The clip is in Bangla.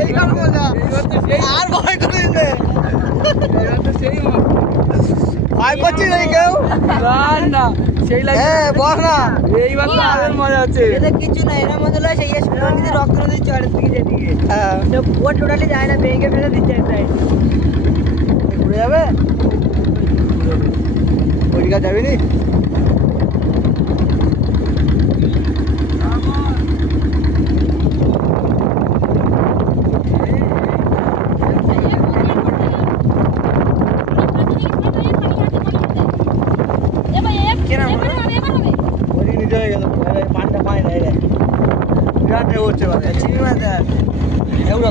এইবার মজা আর ভয় করে দিলে ভয় করছি না কেউ না সেই লাগে বল না এইবার তো আরো মজা হচ্ছে এটা কিছু না এর মধ্যে লয় সেই সুন্দর কিছু রক্ত নদী চড়ে দিকে যেদিকে হ্যাঁ ও টোটালি যায় না ভেঙে ফেলে দিচ্ছে একটাই ঘুরে যাবে ওইদিকে যাবি নি ওইদিকে নিচে হয়ে গেল পানিটা পানি নাই রে বিরাট ঢেউ হচ্ছে চিনি মাছ এগুলো